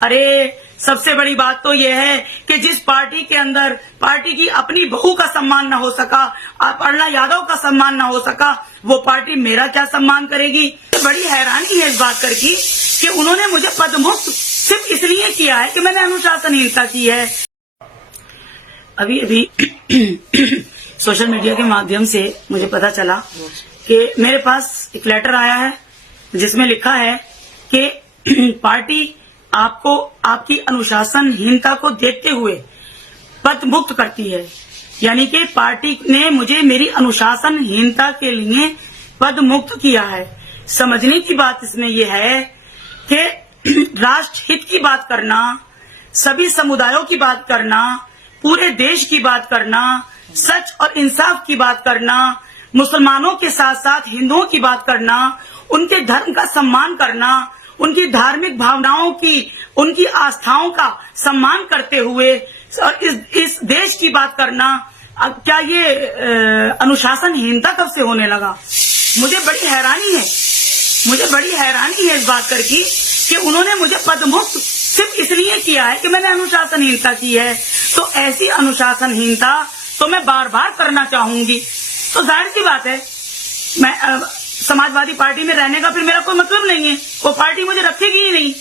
अरे सबसे बड़ी बात तो यह है कि जिस पार्टी के अंदर पार्टी की अपनी बहू का सम्मान न हो सका, अपर्णा यादव का सम्मान न हो सका, वो पार्टी मेरा क्या सम्मान करेगी। बड़ी हैरानी है इस बात कर की कि उन्होंने मुझे पदमुक्त सिर्फ इसलिए किया है कि मैंने अनुशासनहीनता की है। अभी अभी सोशल मीडिया के माध्यम से मुझे पता चला कि मेरे पास एक लेटर आया है जिसमें लिखा है कि पार्टी आपको आपकी अनुशासनहीनता को देखते हुए पद मुक्त करती है। यानी कि पार्टी ने मुझे मेरी अनुशासनहीनता के लिए पद मुक्त किया है। समझने की बात इसमें यह है कि राष्ट्र हित की बात करना, सभी समुदायों की बात करना, पूरे देश की बात करना, सच और इंसाफ की बात करना, मुसलमानों के साथ साथ हिंदुओं की बात करना, उनके धर्म का सम्मान करना, उनकी धार्मिक भावनाओं की, उनकी आस्थाओं का सम्मान करते हुए और इस देश की बात करना, अब क्या ये अनुशासनहीनता कब से होने लगा। मुझे बड़ी हैरानी है इस बात कर की कि उन्होंने मुझे पदमुक्त सिर्फ इसलिए किया है कि मैंने अनुशासनहीनता की है। तो ऐसी अनुशासनहीनता तो मैं बार बार करना चाहूंगी। तो जाहिर सी बात है, मैं समाजवादी पार्टी में रहने का फिर मेरा कोई मतलब नहीं है। वो पार्टी मुझे रखेगी ही नहीं।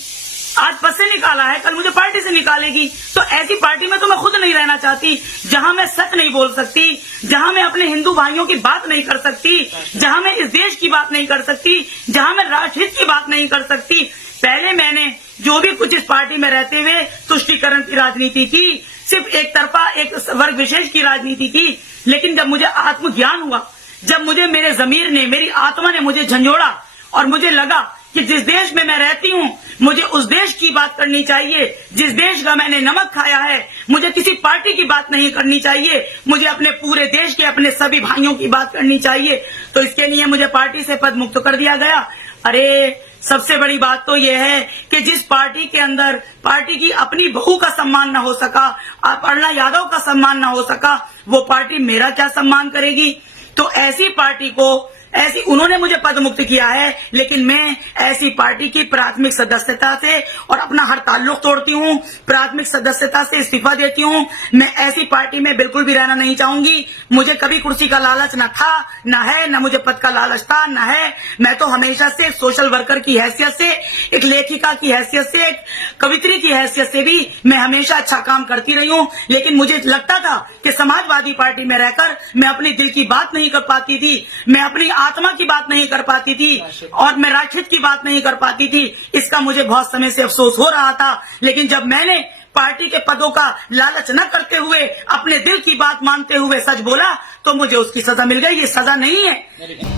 आज पद से निकाला है, कल मुझे पार्टी से निकालेगी। तो ऐसी पार्टी में तो मैं खुद नहीं रहना चाहती, जहां मैं सच नहीं बोल सकती, जहां मैं अपने हिंदू भाइयों की बात नहीं कर सकती, जहां मैं इस देश की बात नहीं कर सकती, जहां मैं राष्ट्रहित की बात नहीं कर सकती। पहले मैंने जो भी कुछ इस पार्टी में रहते हुए तुष्टीकरण की राजनीति की, सिर्फ एक तरफा एक वर्ग विशेष की राजनीति की। लेकिन जब मुझे आत्मज्ञान हुआ, जब मुझे मेरे जमीर ने, मेरी आत्मा ने मुझे झंझोड़ा और मुझे लगा कि जिस देश में मैं रहती हूँ मुझे उस देश की बात करनी चाहिए, जिस देश का मैंने नमक खाया है, मुझे किसी पार्टी की बात नहीं करनी चाहिए, मुझे अपने पूरे देश के, अपने सभी भाइयों की बात करनी चाहिए। तो इसके लिए मुझे पार्टी से पद मुक्त कर दिया गया। अरे सबसे बड़ी बात तो यह है कि जिस पार्टी के अंदर पार्टी की अपनी बहू का सम्मान न हो सका, अपर्णा यादव का सम्मान न हो सका, वो पार्टी मेरा क्या सम्मान करेगी। तो ऐसी पार्टी को, ऐसी उन्होंने मुझे पद मुक्त किया है, लेकिन मैं ऐसी पार्टी की प्राथमिक सदस्यता से और अपना हर ताल्लुक तोड़ती हूँ, प्राथमिक सदस्यता से इस्तीफा देती हूँ। मैं ऐसी पार्टी में बिल्कुल भी रहना नहीं चाहूंगी। मुझे कभी कुर्सी का लालच न था, न है, न मुझे पद का लालच था, न है। मैं तो हमेशा से सोशल वर्कर की हैसियत से, एक लेखिका की हैसियत से, एक कवित्री की हैसियत से भी मैं हमेशा अच्छा काम करती रही हूँ। लेकिन मुझे लगता था कि समाजवादी पार्टी में रहकर मैं अपने दिल की बात नहीं कर पाती थी, मैं अपनी आत्मा की बात नहीं कर पाती थी और मैं राष्ट्रहित की बात नहीं कर पाती थी। इसका मुझे बहुत समय से अफसोस हो रहा था। लेकिन जब मैंने पार्टी के पदों का लालच न करते हुए अपने दिल की बात मानते हुए सच बोला तो मुझे उसकी सजा मिल गई। ये सजा नहीं है।